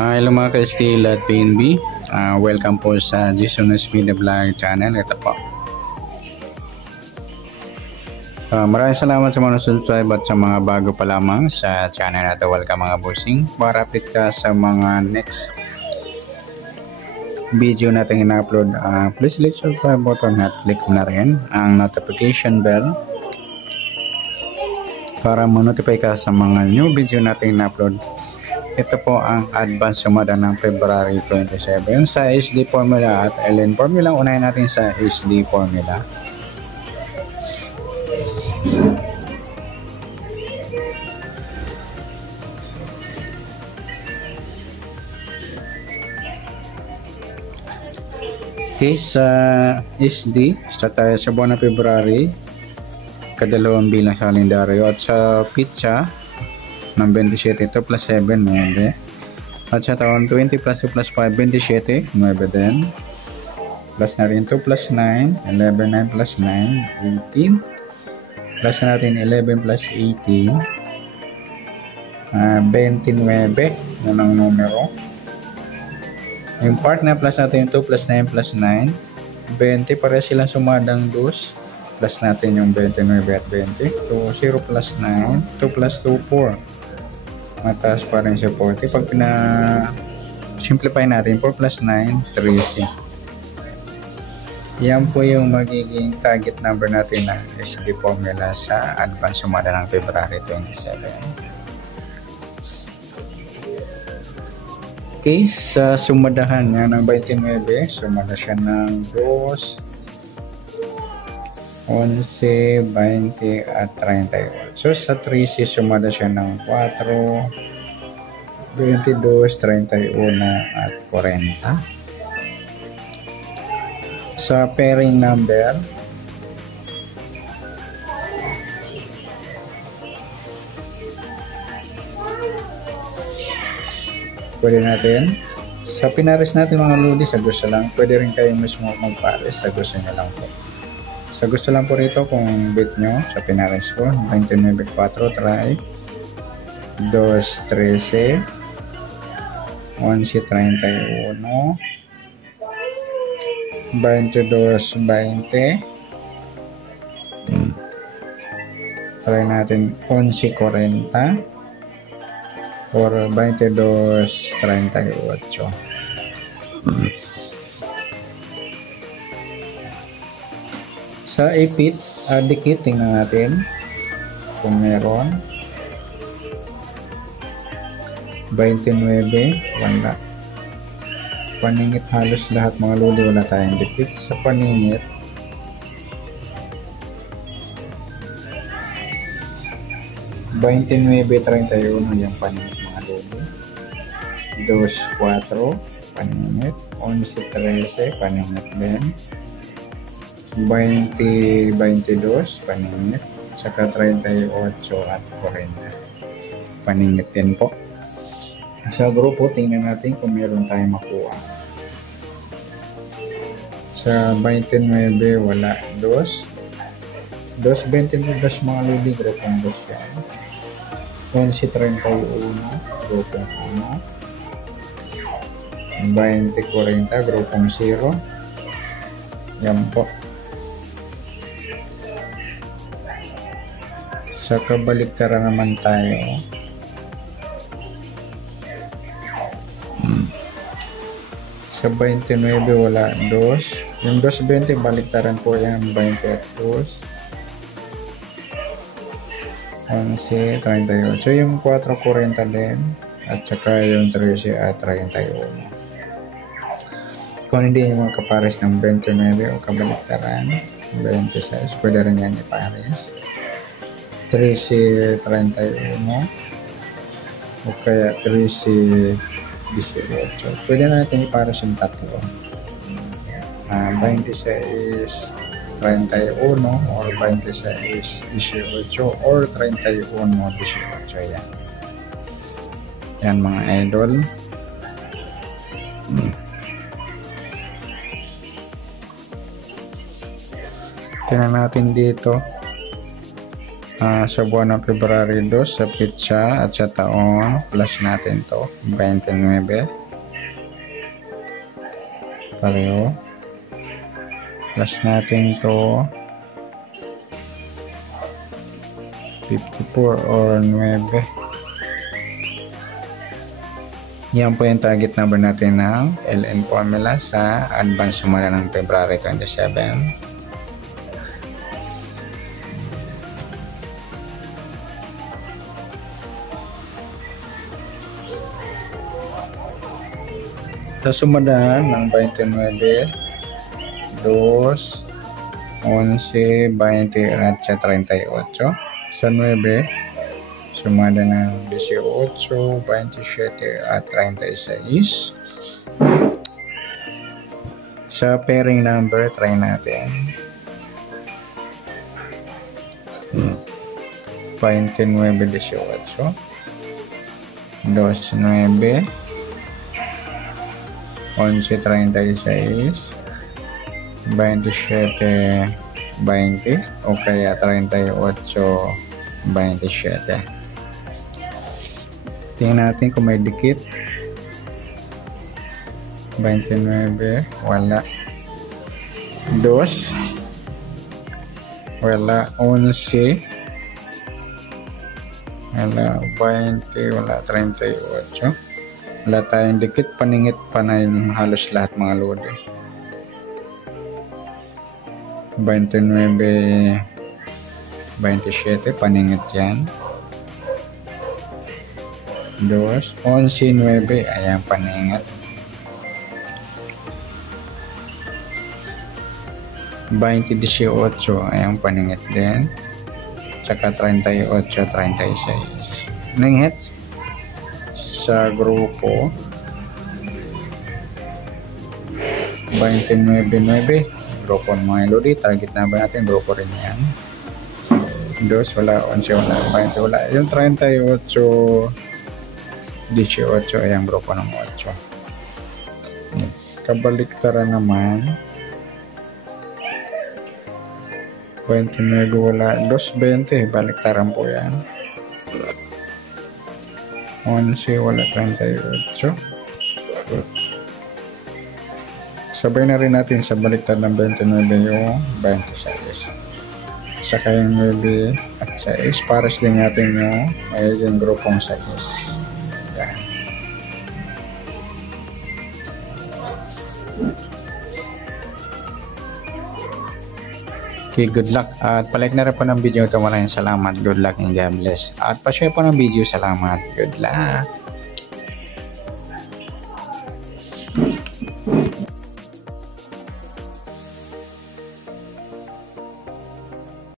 Hello mga ka-Steel at PNB. Welcome po sa Jason's Media Vlog channel. Ito po. Maraming salamat sa mga subscribe at sa mga bago pa lamang sa channel na ito. Welcome mga bossing. Para update ka sa mga next video natin ina-upload, please click subscribe button at click na rin ang notification bell para ma-notify ka sa mga new video natin ina-upload. Ito po ang advance sumada ng February 27 sa HD formula at LN formula. Unahin natin sa HD formula. Okay, sa SD, start tayo sa buwan ng February, kadalawang bilang sa kalendaryo, at sa pitsa ng 27, ito plus 7, 9. At sa taon 20 plus 2 plus 5, 27, 9 din. Plus na rin 2 plus 9, 11, 9 plus 9, 18. Plus natin 11 plus 18, 29, yun ang numero. Yung part na plus natin 2 plus 9 plus 9, 20, pares silang sumadang 2. Plus natin yung 29 at 20. 2, 0 plus 9, 2 plus 2, 4. Mataas pa rin sa 40. Pag simplify natin, 4 plus 9, 13. Yan po yung magiging target number natin na SD formula sa advance sumada ng February 27. Okay, sa sumadahan niya ng 29, sumada siya ng 2, 11, 20 at 38. So sa 13 sumada siya ng 4, 22, 31 at 40. Sa pairing number, pwede natin sa pinares natin mga lodi, sa gusto lang, pwede rin kayo mismo magpares sa gusto nyo lang po. Sa gusto lang po rito, kung bit nyo sa pinares ko 29, 4, try 2, 13, 11, 31, 22, 20. Try natin 11, 40 or 22, 38. Sa ipit, dikit, tingnan natin kung meron. 29, wala. Paningit halos lahat mga lodi, wala tayong dikit. Sa paningit, Baintinuebe, 31 yung paningit mga lodi. 2, 4, paningit. 11, 13, paningit din. 20, 22, paningit. Saka 38 at 40. Paningit din po. Sa grupo, tingnan natin kung meron tayong makuha. Sa 29, wala. 2, 22 mga lodi, grupong 2 yan. 11, 31, grupong 1. 20, 40, grupong 0. Yan po. Sa kabaliktara naman tayo. Sa 29, wala. 2. Yung 2, 20, baliktaran po yan. 20 at 2. 11, 38. So yung 4, 40 din. At saka yung 13 at 31. Kung hindi nyo makapares ng 29 o kabaliktaran, 26, pwede rin yan ipares. 13, 31. O kaya 13, 18. Pwede natin ipares yung tatlo. 26, 31 or 26, 18 or 31, 18. Yan. Yan mga idol. Tingnan natin dito. Sa buwan ng February 2 sa pitsa at sa taon, plus natin to 29 pareho, plus natin to 54 or 9. Yan po yung target number natin ng LN formula sa advance sumara ng February 27. Sa sumada ng 29, 2, 11, 20 at 38. Sa 9, sumada ng 18, 27 at 36. Sa pairing number, try natin. 29, 18, 2, 9, 11.36, 27.20 o kaya 38.27. Tingnan natin kung may dikit. 29, wala. 2, wala. 11, wala. 20, wala. 38. Wala tayong dikit, paningit pa na yung halos lahat mga lode. 29, 27, paningit yan. 2, 11, 9, ayan paningit. 20, 18, ayan paningit din. Tsaka 38, 36. Ningit sa grupo 29, 9 grupo ng mga lodi, target number natin grupo rin yan. 2, wala. 11, wala. 20, wala. Yung 38, 18, ayan grupo ng 8. Kabaliktaran naman 29, wala. 2, 20, baliktaran po yan. 11, wala. 38. Sabay na rin natin sa baliktad ng 29 yung 26. Saka yung 9 at 6. Pares din natin yung magiging grupong 6. Yan. Okay, good luck. At palike na rin po ng video ito. Maraming salamat. Good luck and God bless. At pa-share po ng video. Salamat. Good luck.